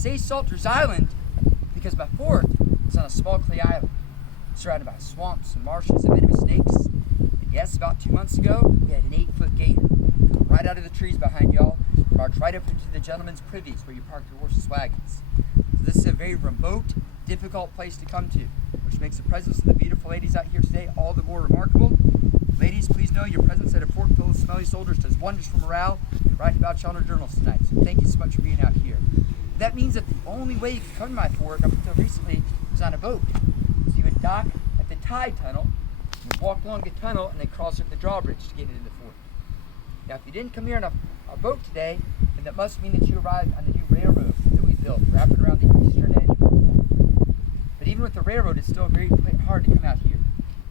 say Salters Island because my fort is on a small clay island, surrounded by swamps and marshes and venomous snakes. And yes, about 2 months ago, we had an 8-foot gator right out of the trees behind y'all, marched right up into the gentleman's privies where you park your horses' wagons. So this is a very remote, difficult place to come to, which makes the presence of the beautiful ladies out here today all the more remarkable. Ladies, please know your presence at a fort full of smelly soldiers does wonders for morale and write about y'all in our journals tonight. So thank you so much for being out here. That means that the only way you could come to my fort up until recently was on a boat. So you would dock at the tide tunnel, and walk along the tunnel, and then cross over the drawbridge to get into the fort. Now, if you didn't come here on a boat today, then that must mean that you arrived on the new railroad that we built, wrapping around the eastern edge of the fort. But even with the railroad, it's still very hard to come out here.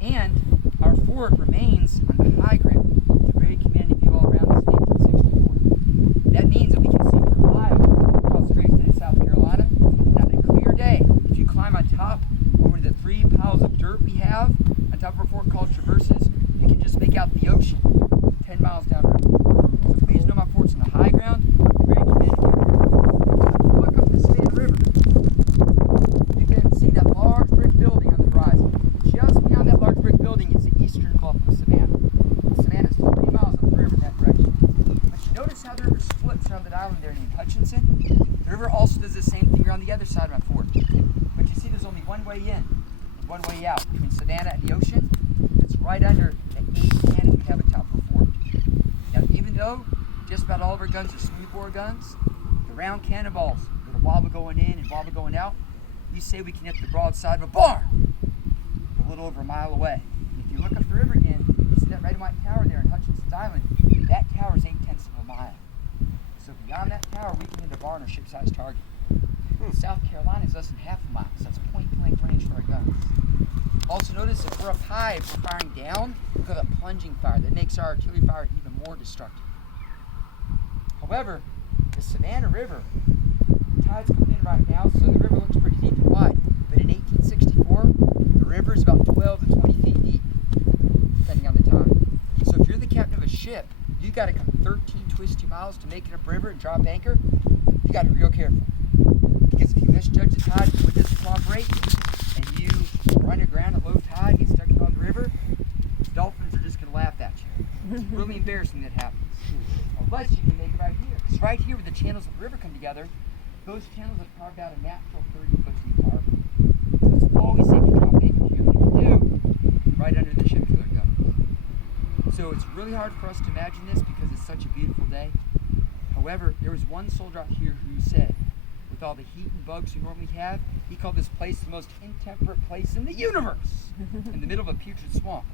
And our fort remains on the high ground, with a very commanding view all around us in 1864. That means that we can see for miles across the great state of South Carolina. And on a clear day, if you climb on top over the 3 piles of dirt we have on top of our fort called traverses, you can just make out the ocean 10 miles downriver. So please know my fort's on the high ground, and very commanding view. Look up the Savannah River. You can see that large brick building on the horizon. Just beyond that large brick building is the eastern bluff of Savannah. Savannah is 3 miles up the river in that direction. But you notice how the river splits around that island there named Hutchinson? The river also does the same thing around the other side of my fort. But you see there's only one way in and one way out between Savannah and the ocean. It's right under the 8 cannon we have atop our fort. Now, even though just about all of our guns are smoothbore guns, the round cannonballs with a wobble going in and wobble going out, we say we can hit the broadside of a barn a little over a mile away. And if you look up the river again, you see that red and white tower there in Hutchinson's Island. That tower is 0.8 of a mile. So beyond that tower, we can hit a barn or ship-sized target. South Carolina is less than half a mile, so that's point-blank range for our guns. Also notice if we're up high, if we're firing down, we call that plunging fire. That makes our artillery fire even more destructive. However, the Savannah River, the tide's coming in right now, so the river looks pretty deep and wide. But in 1864, the river is about 12 to 20 feet deep, depending on the tide. So if you're the captain of a ship, you got to come 13 twisty miles to make it upriver and drop anchor. You got to be real careful. Because if you misjudge the tide, if the wind doesn't cooperate, and you run aground at low tide, get stuck in the river, dolphins are just going to laugh at you. It's really embarrassing that happens. Unless you can make it right here. Because right here where the channels of the river come together, those channels have carved out a natural 30-foot deep harbor. So it's always safe to drop anchor here. But if you do, right under the ship killer gun. So it's really hard for us to imagine this because it's such a beautiful day. However, there was one soldier out here who said, with all the heat and bugs we normally have, he called this place the most intemperate place in the universe, in the middle of a putrid swamp.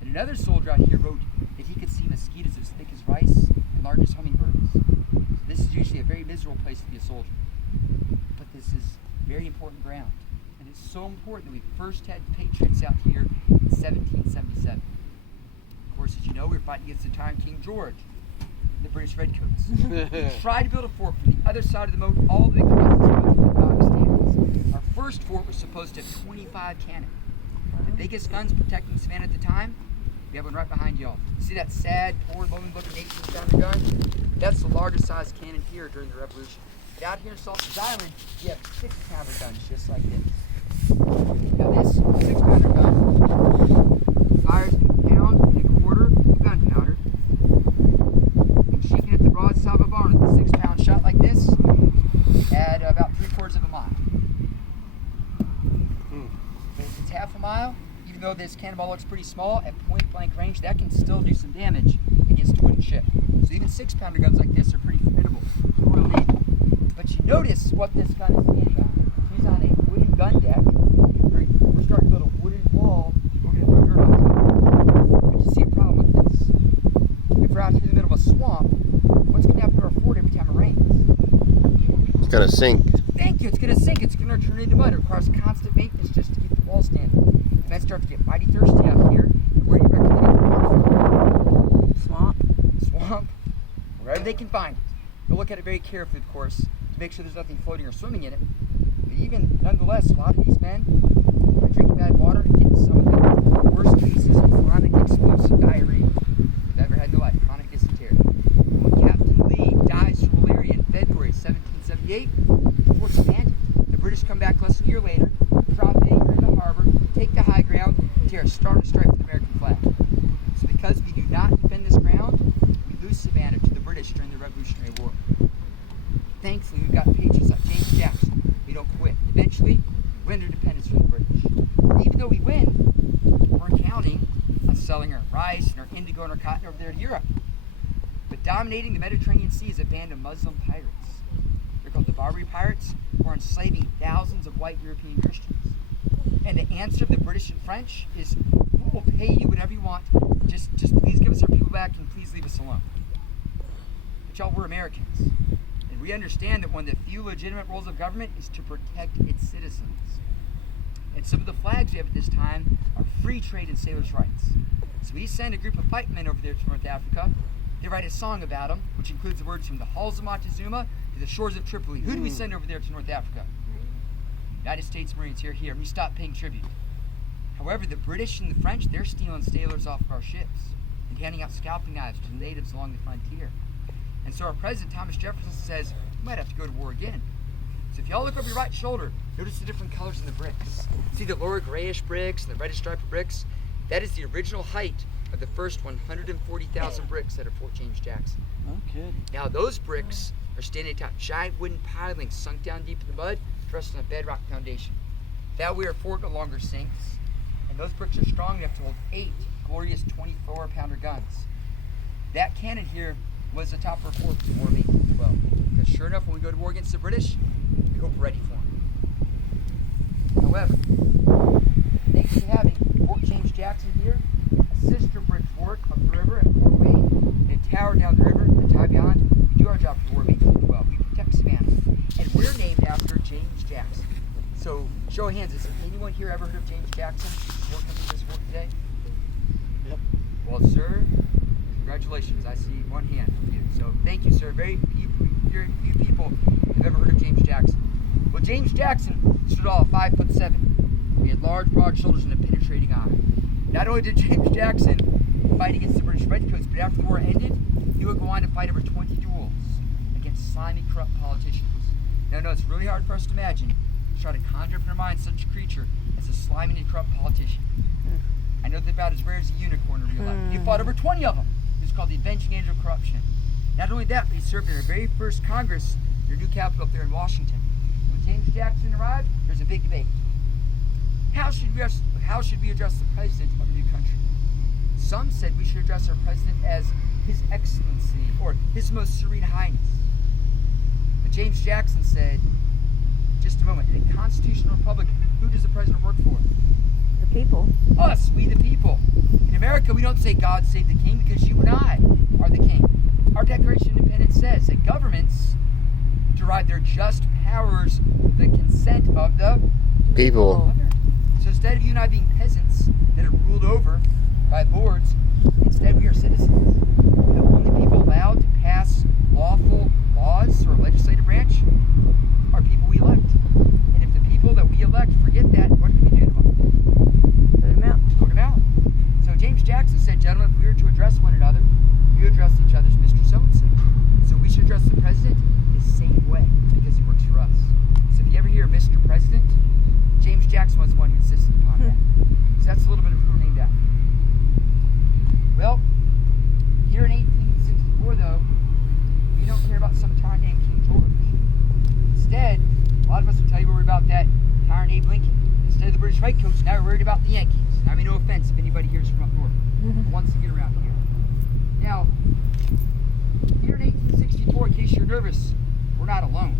And another soldier out here wrote that he could see mosquitoes as thick as rice and large as hummingbirds. So this is usually a very miserable place to be a soldier. But this is very important ground. And it's so important that we first had patriots out here in 1777. Of course, as you know, we were fighting against the tyrant King George, the British Redcoats. We tried to build a fort from the other side of the moat all the way across the stands. Our first fort was supposed to have 25 cannon. The biggest guns protecting Savannah at the time, we have one right behind y'all. You see that sad, poor, lonely-looking 18-pounder gun? That's the largest size cannon here during the Revolution. But out here in Salters Island, you have 6-pounder guns just like this. Now this 6-pounder gun fires a pound and a quarter gunpowder, and she can hit the broadside of a barn with a 6-pound shot like this at about 3/4 of a mile. If it's half a mile, even though this cannonball looks pretty small, at point-blank range, that can still do some damage against a wooden ship. So even 6-pounder guns like this are pretty formidable for the Royal Navy. But you notice what this gun is standing on. He's on a wooden gun deck. We're starting to build a wooden wall. We're going to throw dirt on top. But you see a problem with this. If we're out here in the middle of a swamp, what's going to happen to our fort every time it rains? It's going to sink. Thank you. It's going to sink. It's going to turn into mud. It requires constant maintenance just to keep the wall standing. And men start to get mighty thirsty out here. And where do you reckon they get water from? Swamp. Wherever they can find it. They'll look at it very carefully, of course, to make sure there's nothing floating or swimming in it. But even nonetheless, a lot of these men are drinking bad water and getting some of the worst cases of chronic explosive diarrhea they've ever had in their life, chronic dysentery. When Captain Lee dies from malaria in February 1778, the fort's British come back less than a year later, drop anchor in the harbor, take the high ground, tear a star and stripe with the American flag. So because we do not defend this ground, we lose Savannah to the British during the Revolutionary War. Thankfully, we've got patriots like James Jackson. We don't quit. Eventually, we win our independence from the British. And even though we win, we're counting on selling our rice and our indigo and our cotton over there to Europe. But dominating the Mediterranean Sea is a band of Muslim pirates. They're called the Barbary Pirates, who are enslaving thousands of white European Christians. And the answer of the British and French is, we will pay you whatever you want. Just please give us our people back and please leave us alone. But y'all, we're Americans. And we understand that one of the few legitimate roles of government is to protect its citizens. And some of the flags we have at this time are free trade and sailors' rights. So we send a group of fight men over there to North Africa. They write a song about them, which includes the words from the halls of Montezuma to the shores of Tripoli. Who do we send over there to North Africa? United States Marines here, and we stopped paying tribute. However, the British and the French, they're stealing sailors off of our ships and handing out scalping knives to the natives along the frontier. And so our president, Thomas Jefferson, says, we might have to go to war again. So if y'all look over your right shoulder, notice the different colors in the bricks. See the lower grayish bricks and the reddish striped bricks? That is the original height of the first 140,000 bricks out of Fort James Jackson. Okay. Now those bricks are standing atop giant wooden pilings sunk down deep in the mud, resting on a bedrock foundation. That way our fort no longer sinks, and those bricks are strong enough to hold 8 glorious 24-pounder guns. That cannon here was the top of our fort in War of 1812. Because sure enough, when we go to war against the British, we hope we're ready for them. However, thanks to having Fort James Jackson here, a sister brick fort up the river at Fort Wayne, and a tower down the river and a tie beyond, we do our job for War of 1812. We protect Savannah. And we're named after James Jackson. So, show of hands, has anyone here ever heard of James Jackson working with this fort today? Yep. Well, sir, congratulations. I see one hand from you. So, thank you, sir. Very few people have ever heard of James Jackson. Well, James Jackson stood tall at 5'7". He had large, broad shoulders and a penetrating eye. Not only did James Jackson fight against the British Redcoats, but after the war ended, he would go on to fight over 20 duels against slimy, corrupt politicians. Now, no, it's really hard for us to imagine, to try to conjure up in our minds such a creature as a slimy and corrupt politician. I know they're about as rare as a unicorn in real life. He fought over 20 of them. It was called the Avenging Angel of Corruption. Not only that, but he served in our very first Congress, their new capital up there in Washington. When James Jackson arrived, there's a big debate. How should we address the president of a new country? Some said we should address our president as His Excellency or His Most Serene Highness. But James Jackson said, just a moment, in a constitutional republic, who does the president work for? The people. Us, we the people. In America, we don't say God save the king because you and I are the king. Our Declaration of Independence says that governments derive their just powers with the consent of the People. So instead of you and I being peasants that are ruled over by lords, instead we are citizens. The only people allowed to pass lawful laws through our legislative branch are people we elect. And if the people that we elect forget that, what can we do to them? Put them out. Vote them out. So James Jackson said, gentlemen, if we were to address one another, you address each other as Mr. So-and-so. So we should address the president the same way because he works for us. So if you ever hear Mr. President, James Jackson was the one who insisted upon that. So that's a little bit of who we're named after. Well, here in 1864, though, we don't care about some tyrant named King George. Instead, a lot of us will tell you we're worried about that tyrant Abe Lincoln. Instead of the British Redcoats, now we're worried about the Yankees. Now, I mean, no offense if anybody here is from up north, but once you get around here. Now, here in 1864, in case you're nervous, we're not alone.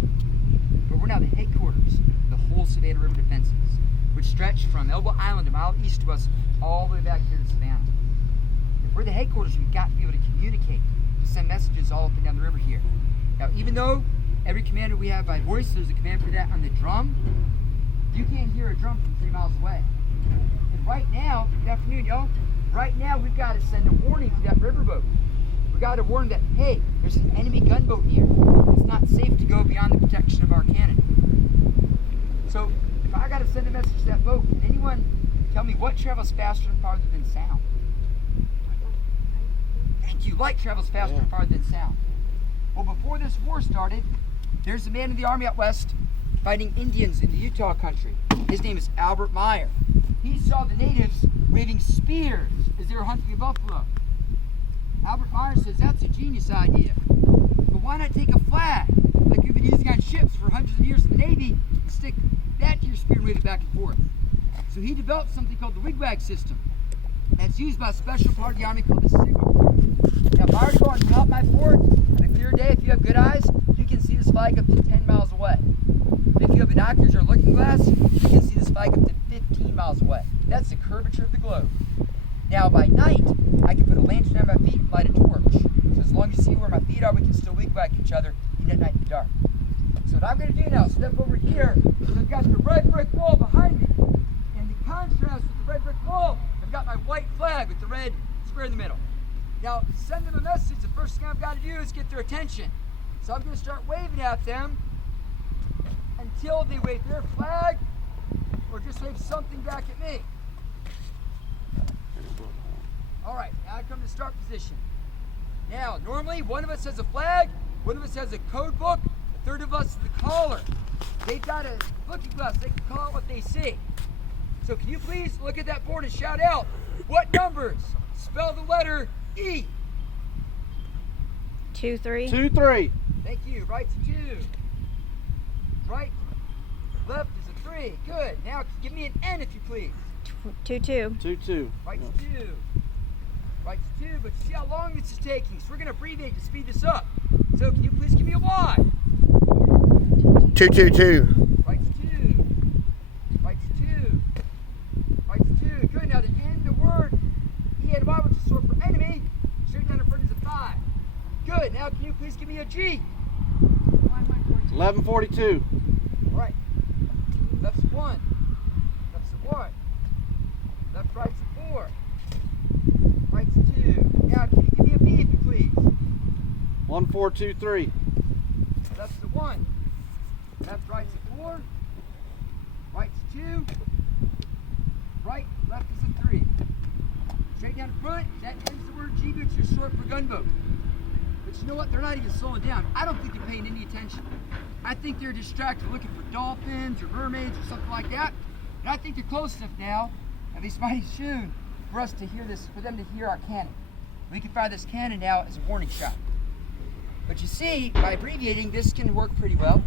But we're now the headquarters of the whole Savannah River defenses, which stretch from Elbow Island a mile east of us all the way back here to Savannah. If we're the headquarters, we've got to be able to communicate, to send messages all up and down the river here. Now, even though every commander we have by voice, there's a command for that on the drum, you can't hear a drum from 3 miles away. And right now, good afternoon, y'all, right now we've got to send a warning to that riverboat. We've got to warn that, hey, there's an enemy gunboat here. It's not safe to go beyond the protection of our cannon. So, if I got to send a message to that boat, can anyone tell me what travels faster and farther than sound? Thank you. Light travels faster and farther than sound. Well, before this war started, there's a man in the army out west fighting Indians in the Utah country. His name is Albert Meyer. He saw the natives waving spears as they were hunting a buffalo. Albert Meyer says that's a genius idea. But why not take a flag like we've been using on ships for hundreds of years in the Navy and stick that to your spear and wave it back and forth? So he developed something called the wigwag system. That's used by a special part of the Army called the signal. Now, if I were to go on top of my fort on a clear day, if you have good eyes, you can see this flag up to 10 miles away. If you have binoculars or a looking glass, you can see this flag up to 15 miles away. That's the curvature of the globe. Now, by night, I can put a lantern on my feet and light a torch. So as long as you see where my feet are, we can still wigwag each other even at night in the dark. So what I'm going to do now is step over here. So I've got the red brick wall behind me. And the contrast with the red brick wall, I've got my white flag with the red square in the middle. Now, to send them a message, the first thing I've got to do is get their attention. So I'm going to start waving at them until they wave their flag or just wave something back at me. All right, now I come to start position. Now, normally one of us has a flag, one of us has a code book, the third of us is the caller. They've got a looking glass, they can call out what they see. So can you please look at that board and shout out what numbers spell the letter E? 2, 3. 2, 3. Thank you. Right's a 2. Right, left is a 3. Good. Now give me an N if you please. 2, 2. 2, 2. Right's 2. Right's 2, but you see how long this is taking. So we're going to abbreviate to speed this up. So can you please give me a Y? 2, 2, 2. Right's 2. Right's 2. Right's 2. Good. Now to end the word E and Y, which is short for enemy, straight down in front is a 5. Good. Now can you please give me a G? 1142. All right. Left's 1. Left's a 1. Left, right's a 4. Right's 2. Now can you give me a B if you please? 1423. Left's a 1. Left, right's a 4. Right's 2. Right, left is a 3. Straight down front, that ends the word G, which is short for gunboat. But you know what? They're not even slowing down. I don't think they're paying any attention. I think they're distracted looking for dolphins or mermaids or something like that. And I think they're close enough now, at least mighty soon, for us to hear this, for them to hear our cannon. We can fire this cannon now as a warning shot. But you see, by abbreviating, this can work pretty well.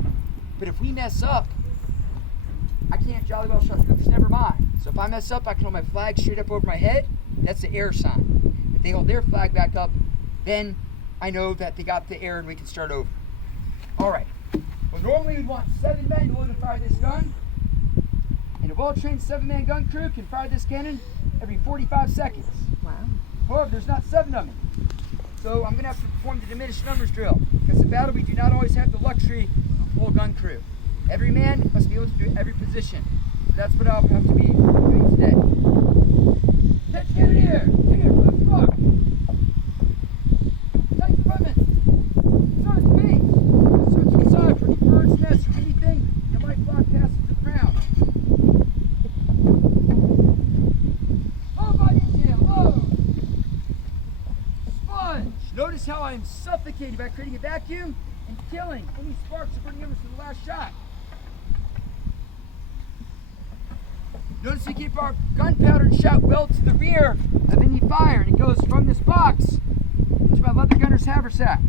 But if we mess up, I can't jolly well shot. Oops, never mind. So if I mess up, I can hold my flag straight up over my head. That's the air sign. If they hold their flag back up, then I know that they got the air and we can start over. All right. Well, normally we'd want 7 men to load and fire this gun. And a well-trained 7-man gun crew can fire this cannon every 45 seconds. Wow. However, there's not 7 of them. So I'm going to have to perform the diminished numbers drill. Because in battle, we do not always have the luxury of a full gun crew. Every man must be able to do every position. So that's what I'll have to be doing today. Let's get it here. Here, let's rock. Take equipment. Search me. Search inside for any birds' nests or anything that might broadcast to the ground. Oh, by Indian, load. Sponge. Notice how I am suffocating by creating a vacuum and killing any sparks or burning embers from the last shot. Notice we keep our gunpowder and shot well to the rear of any fire, and it goes from this box to my leather gunner's haversack.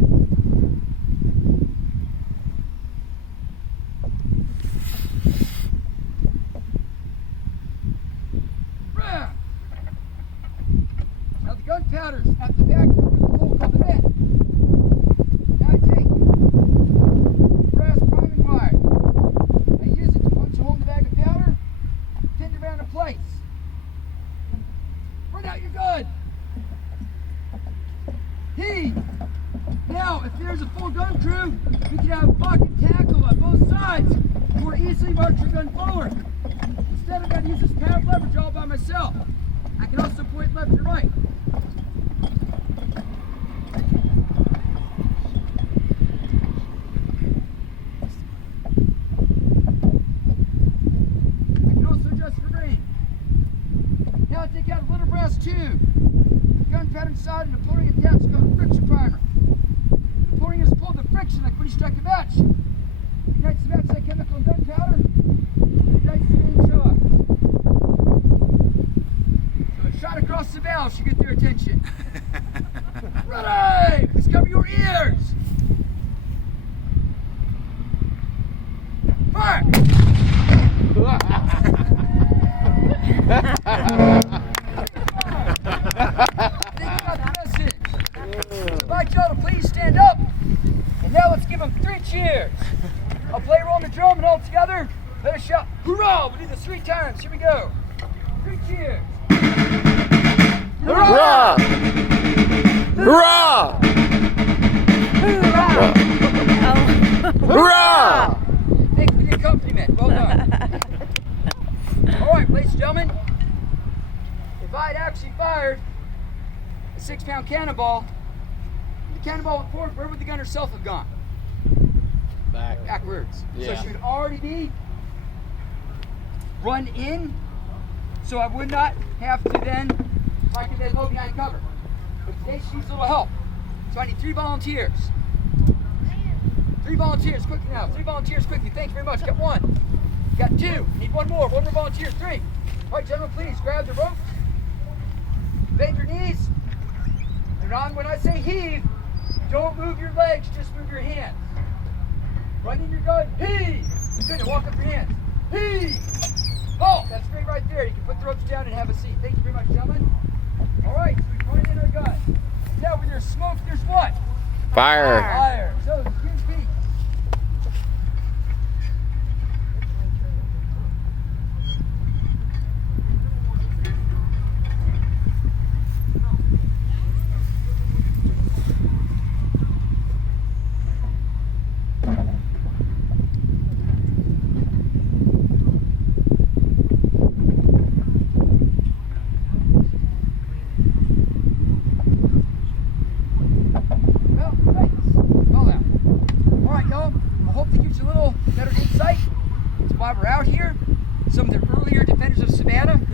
Now the gunpowder's at the back of the hole called the vent. Now I take brass priming wire. I use it to punch a hole in the bag of powder, pin it around in place. Bring out your gun. Heave. Now, if there's a full gun crew, we can have buck and tackle on both sides to more easily march your gun forward. Instead, I'm going to use this power of leverage all by myself. I can also point left and right. I can also adjust for rain. Now I take out a little brass tube. Gunpowder inside and the pouring attached called a friction primer. The pouring is pulled the friction like when you strike a match. Ignites the match like chemical and gunpowder. powder. You guys stay in charge. So a shot across the bow should get their attention. Ready! Please cover your ears. Fire! Think about the message. So I'd like y'all to please stand up. And now let's give them 3 cheers. I'll play roll on the drum and all together. Let us shout, hurrah! We'll do this 3 times. Here we go. 3 cheers. Hurrah! Hurrah! Hurrah! Thanks for the accompaniment. Well done. All right, ladies and gentlemen. If I had actually fired a 6-pound cannonball, the cannonball went forward, where would the gun herself have gone? Backwards. Yeah. So she would already be run in, so I would not have to then, I could then go behind cover. But today she needs a little help. So I need 3 volunteers. 3 volunteers, quickly now. 3 volunteers, quickly. Thank you very much. Got 1. Got 2. Need 1 more. 1 more volunteer. 3. All right, gentlemen, please grab the rope. Bend your knees. And on when I say heave, don't move your legs, just move your hands. Run in your gun. Heave. Good. Walk up your hands. Heave. Oh, that's great right there. You can put the ropes down and have a seat. Thank you very much, gentlemen. All right, so we point in our gun. Now when there's smoke, there's what? Fire. Fire. So here's feet.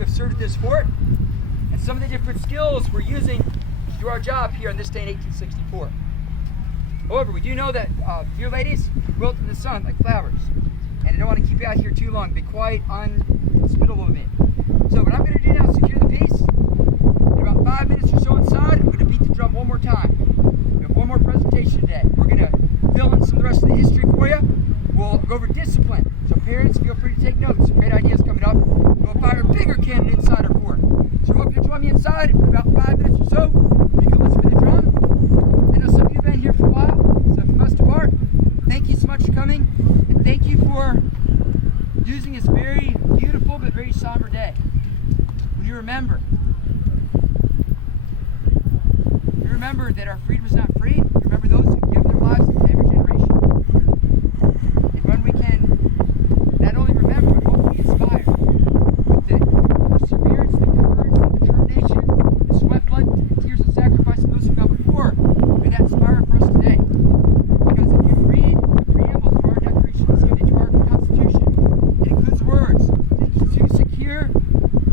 Served this fort, and some of the different skills we're using to do our job here on this day in 1864. However, we do know that you ladies wilt in the sun like flowers, and I don't want to keep you out here too long. Be quite unhospitable of me. So what I'm going to do now is secure the piece. In about 5 minutes or so inside, I'm going to beat the drum one more time. We have one more presentation today. We're going to fill in some of the rest of the history for you. We'll go over discipline. So parents, feel free to take notes. Some great ideas coming up. We'll fire a bigger cannon inside our fort. So you're welcome to join me inside for about 5 minutes or so. You can listen to the drum. I know some of you have been here for a while, so if you must depart, thank you so much for coming. And thank you for using this very beautiful but very somber day. When you remember that our freedom is not free, you remember those who give their lives in every generation. And when we can not only remember, but hopefully inspire with the perseverance, the courage, the determination, the sweat, blood, the tears, and sacrifice of those who've gone before, may that inspire for us today. Because if you read the preamble to our Declaration to our Constitution, it includes words to secure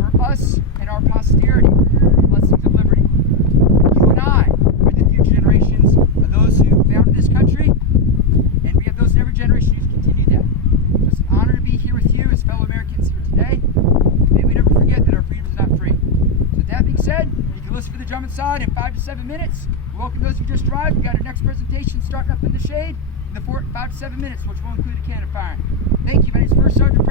for us and our posterity the blessings of liberty. You and I are the future generations of those who founded this country, and we have those in every generation who's continued that. So it's an honor to be here with you as fellow Americans here today. May we never forget that our freedom is not free. So with that being said, you can listen for the drum inside in 5 to 7 minutes. We welcome those who just arrived. We've got our next presentation starting up in the shade in the fort in 5 to 7 minutes, which will include a cannon firing. Thank you. My name is First Sergeant